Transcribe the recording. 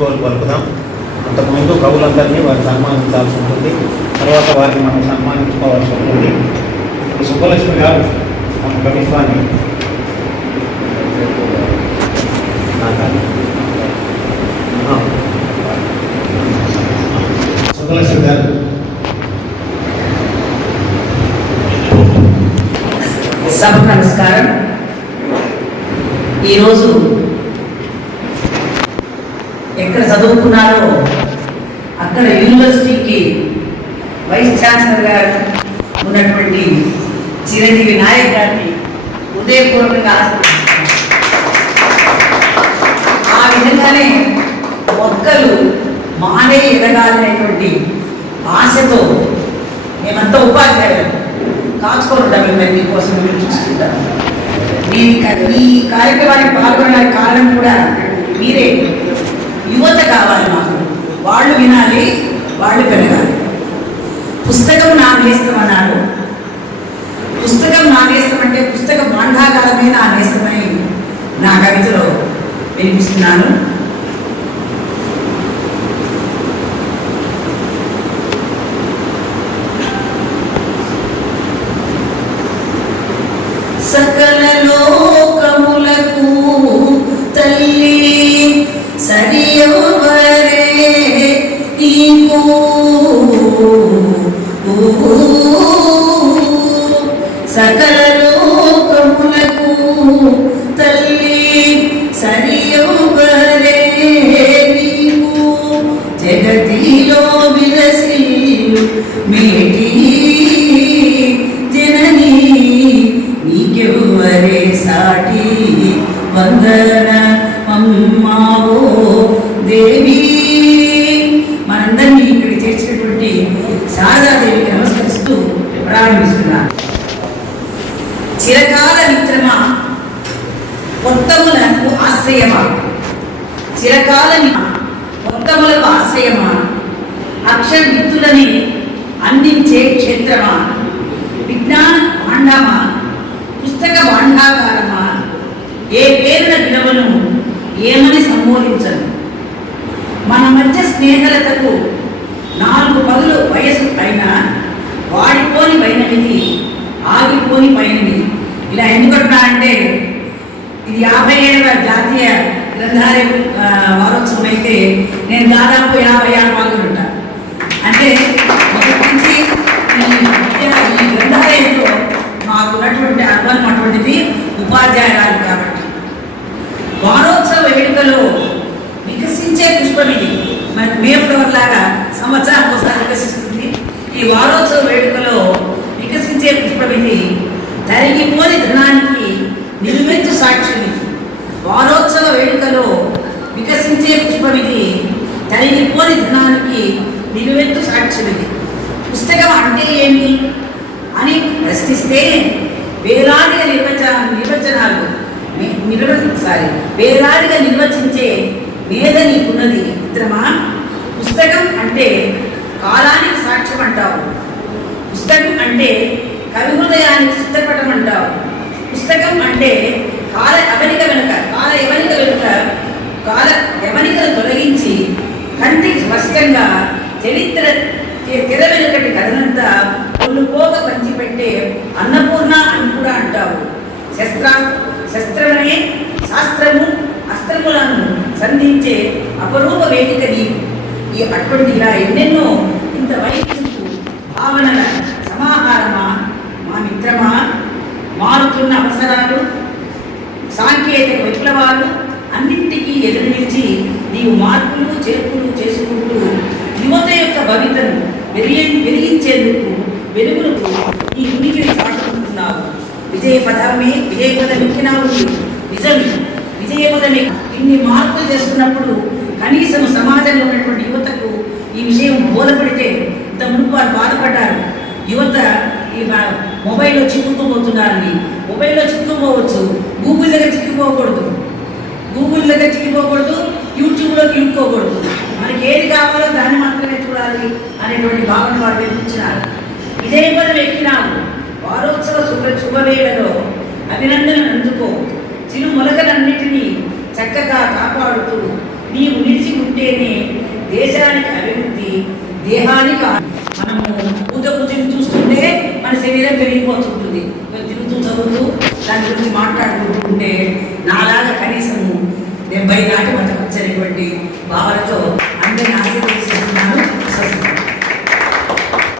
వీడ్కోలు పలుకుదాం. అంతకుముందు కవులందరినీ వారిని సన్మానించాల్సి ఉంటుంది, తర్వాత వారిని మనం సన్మానించుకోవాల్సి ఉంటుంది. సుబ్బలక్ష్మి గారు మన కవిత్వాన్ని సుబ్బలక్ష్మి గారు సభకు నమస్కారం. ఈరోజు ఎక్కడ చదువుకున్నారో అక్కడ యూనివర్సిటీకి వైస్ ఛాన్సలర్ గారు ఉన్నటువంటి చిరంజీవి నాయక్ గారిని హృదయపూర్వకంగా ఆ విధంగానే మొక్కలు మానే ఎదగాలనేటువంటి ఆశతో మేమంతా ఉపాధ్యాయులు కాచుకుంటాం. మిమ్మల్ని కోసం మీరు చూస్తుంటాం. ఈ కార్యక్రమానికి పాల్గొనడానికి కారణం కూడా మీరే. యువత కావాలి మాకు, వాళ్ళు వినాలి, వాళ్ళు పెరగాలి. పుస్తకం నా నేస్తమన్నారు. పుస్తకం నా నేస్తమంటే పుస్తకం భాండాగారమే నా నేస్తమని నా కవితలో వినిపిస్తున్నాను. సకల లోకములకు తల్లి సరియవరే నీకు సకల లోకములకు తల్లి సరియవరే నీకు జగతిలో విలసిల్లు మేటి జననీ నీకెవ్వరే సాటి వందన అమ్మావో దేవి. మనందరినీ ఇక్కడికి చేర్చినటువంటి శారదాదేవికి నమస్కరిస్తూ ప్రారంభిస్తున్నాను. చిరకాల మిత్రమా మొత్తములకు ఆశ్రయమా, చిరకాల మొత్తములకు ఆశ్రయమా, అక్షర విత్తులని అందించే క్షేత్రమా, విజ్ఞాన భాండమా, పుస్తక భాండాగారమా, ఏ పేరున విలువను ఏమని సంబోధించను. మన మధ్య స్నేహలతకు 4 పదులు వయసు అయినా వాడిపోని పైనది, ఆగిపోని పైనది. ఇలా ఎందుకంటున్నారంటే ఇది 57వ జాతీయ గ్రంథాలయ వారోత్సవం అయితే నేను దాదాపు 56 పాల్గొంటాను. అంటే మొదటి నుంచి ఈ గ్రంథాలయంలో మాకు ఉన్నటువంటి అనుభవం అటువంటిది, ఉపాధ్యాయురాలు కాబట్టి. వారోత్సవ వేడుకలో వికసించే పుష్పం ఇది. మనకి మే ఫ్లవర్ లాగా సంవత్సరానికి ఒకసారి వికసిస్తుంది. ఈ వారోత్సవ వేడుకలో వికసించే పుష్పం ఇది. తరిగిపోని ధనానికి నిలువెత్తు సాక్ష్యం ఇది. వారోత్సవ వేడుకలో వికసించే పుష్పం ఇది. తరిగిపోని ధనానికి నిలువెత్తు సాక్ష్యం ఇది. పుస్తకం అంటే ఏమి అని ప్రశ్నిస్తే వేలాదిగా వేలాదిగా నిర్వచించే మేధ నీకున్నది మిత్రమా. పుస్తకం అంటే కాలానికి సాక్ష్యం అంటావు. పుస్తకం అంటే కవి హృదయానికి చిత్రపటం అంటావు. పుస్తకం అంటే కాల యవనికలు తొలగించి కంటికి స్పష్టంగా చరిత్ర తెర వెనుకటి కథనంతా కొల్లుపోక పంచిపెట్టే అన్నపూర్ణ అని కూడా అంటావు. శస్త్రమనే శాస్త్రము అస్త్రములను సంధించే అపరూప వేదిక నీవు. ఈ అటువంటి ఇలా ఎన్నెన్నో ఇంత వైద్యుకు భావనల సమాహారమా మా మిత్రమా. మారుతున్న అవసరాలు, సాంకేతిక విప్లవాలు అన్నింటికీ ఎదురు నిలిచి నీవు మార్పులు చేర్పులు చేసుకుంటూ యువత యొక్క భవితను వెలిగించేందుకు వెలుగులకు ఈ ఉనికిని చాటుకుంటున్నావు. విజయపదం ఎక్కినావు. నిజం విజయపదమే. ఇన్ని మార్పులు చేస్తున్నప్పుడు కనీసం సమాజంలో ఉన్నటువంటి యువతకు ఈ విషయం బోధపడితే ఇంత మునుపు వారు బాధపడ్డారు. యువత ఈ మొబైల్లో చిక్కుకుపోతున్నారని. మొబైల్లో చిక్కుకుపోవచ్చు, గూగుల్ దగ్గర చిక్కుకోకూడదు, యూట్యూబ్లోకి ఇరుక్కోకూడదు. మనకి ఏది కావాలో దాన్ని మాత్రమే చూడాలి అనేటువంటి భావన వారు వెలిపించినారు. విజయపదం ఎక్కినావు. వారోత్సవ శుభవేళలో అభినందనలు అందుకో. చిరు మొలకలన్నిటినీ చక్కగా కాపాడుతూ నీవు నిలిచి ఉంటే ఉంటేనే దేశానికి అభివృద్ధి, దేహానికి మనము పూజ పూజని చూస్తుంటే మన శరీరం పెరిగిపోతుంటుంది. తిరుగుతూ చదువుతూ దాని గురించి మాట్లాడుకుంటుంటే నాలాగా కనీసము 70 దాటి బతకొచ్చనేటువంటి భావనతో అంటే